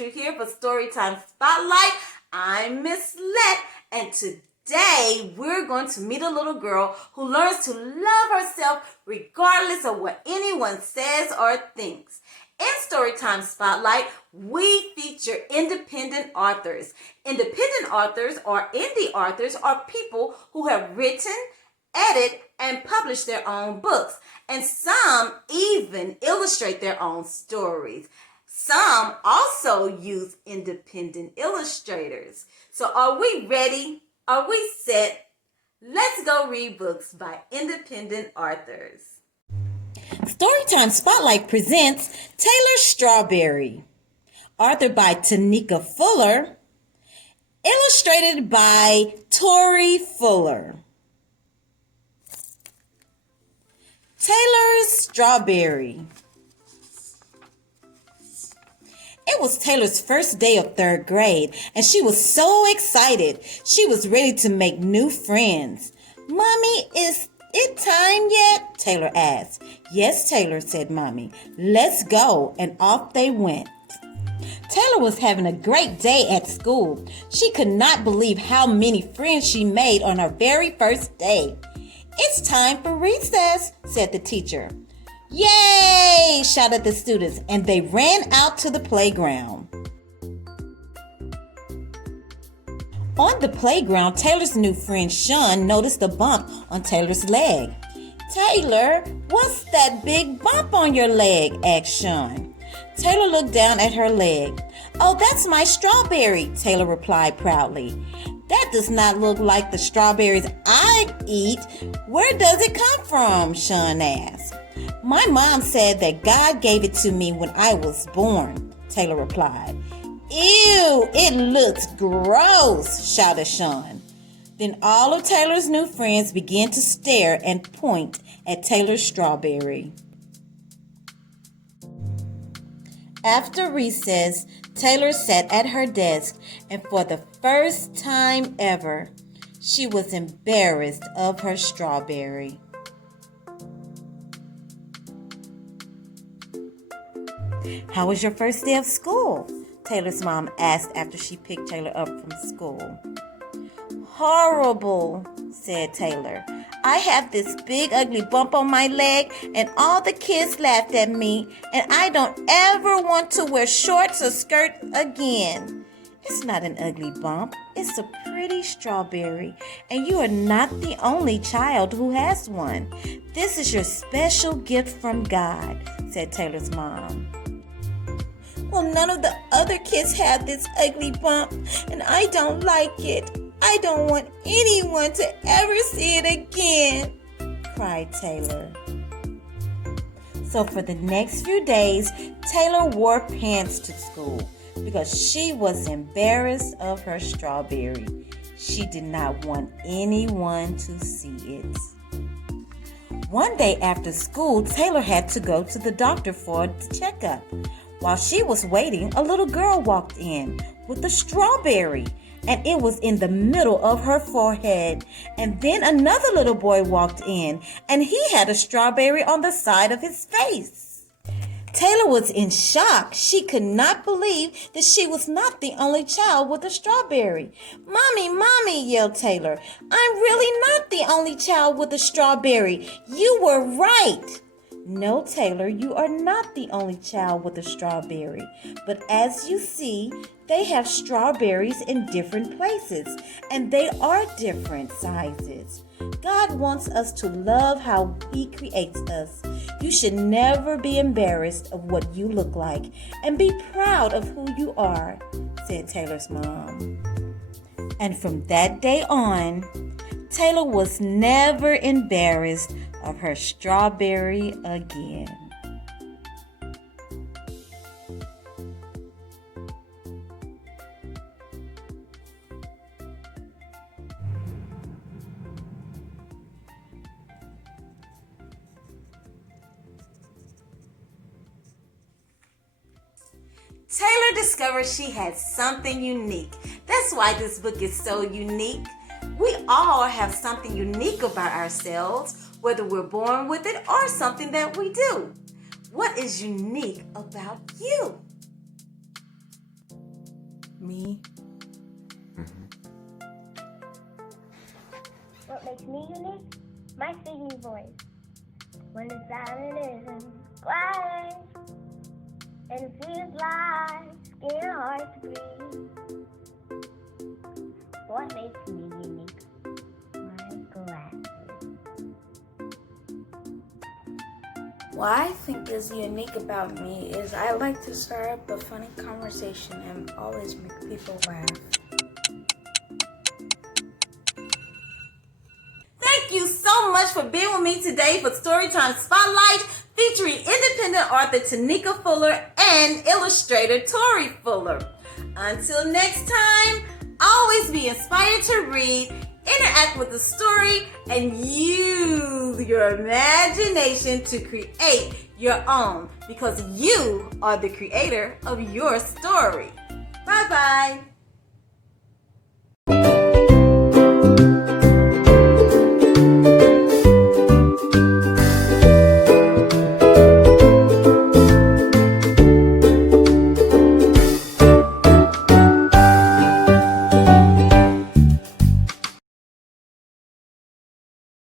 you're here for Storytime Spotlight. I'm Miss Let, and today we're going to meet a little girl who learns to love herself regardless of what anyone says or thinks. In Storytime Spotlight, we feature independent authors. Independent authors or indie authors are people who have written, edited, and published their own books. And some even illustrate their own stories. Some also use independent illustrators. So are we ready? Are we set? Let's go read books by independent authors. Storytime Spotlight presents Taylor Strawberry, authored by Taneka Fuller, illustrated by Torey Fuller. Taylor's Strawberry. It was Taylor's first day of third grade, and she was so excited. She was ready to make new friends. "Mommy, is it time yet?" Taylor asked. "Yes, Taylor," said Mommy. "Let's go," and off they went. Taylor was having a great day at school. She could not believe how many friends she made on her very first day. "It's time for recess," said the teacher. "Yay!" shouted the students, and they ran out to the playground. On the playground, Taylor's new friend Sean noticed a bump on Taylor's leg. "Taylor, what's that big bump on your leg?" asked Sean. Taylor looked down at her leg. "Oh, that's my strawberry," Taylor replied proudly. "That does not look like the strawberries I eat. Where does it come from?" Sean asked. "My mom said that God gave it to me when I was born," Taylor replied. "Ew, it looks gross," shouted Sean. Then all of Taylor's new friends began to stare and point at Taylor's strawberry. After recess, Taylor sat at her desk, and for the first time ever, she was embarrassed of her strawberry. "How was your first day of school?" Taylor's mom asked after she picked Taylor up from school. "Horrible," said Taylor. "I have this big ugly bump on my leg, and all the kids laughed at me, and I don't ever want to wear shorts or skirts again." "It's not an ugly bump. It's a pretty strawberry, and you are not the only child who has one. This is your special gift from God," said Taylor's mom. "Well, none of the other kids have this ugly bump, and I don't like it. I don't want anyone to ever see it again," cried Taylor. So for the next few days, Taylor wore pants to school because she was embarrassed of her strawberry. She did not want anyone to see it. One day after school, Taylor had to go to the doctor for a checkup. While she was waiting, a little girl walked in with a strawberry, and it was in the middle of her forehead. And then another little boy walked in, and he had a strawberry on the side of his face. Taylor was in shock. She could not believe that she was not the only child with a strawberry. "Mommy, Mommy," yelled Taylor, "I'm really not the only child with a strawberry. You were right." "No, Taylor, you are not the only child with a strawberry. But as you see, they have strawberries in different places, and they are different sizes. God wants us to love how He creates us. You should never be embarrassed of what you look like, and be proud of who you are," said Taylor's mom. And from that day on, Taylor was never embarrassed of her strawberry again. Taylor discovered she had something unique. That's why this book is so unique. We all have something unique about ourselves, whether we're born with it or something that we do. What is unique about you? Me? What makes me unique? My singing voice. When the silent isn't quiet, and it feels like skin hard to breathe. What makes me unique? My glasses. What I think is unique about me is I like to start up a funny conversation and always make people laugh. Thank you so much for being with me today for Storytime Spotlight featuring independent author Taneka Fuller and illustrator Torey Fuller. Until next time, always be inspired to read, interact with the story, and use your imagination to create your own because you are the creator of your story. Bye-bye.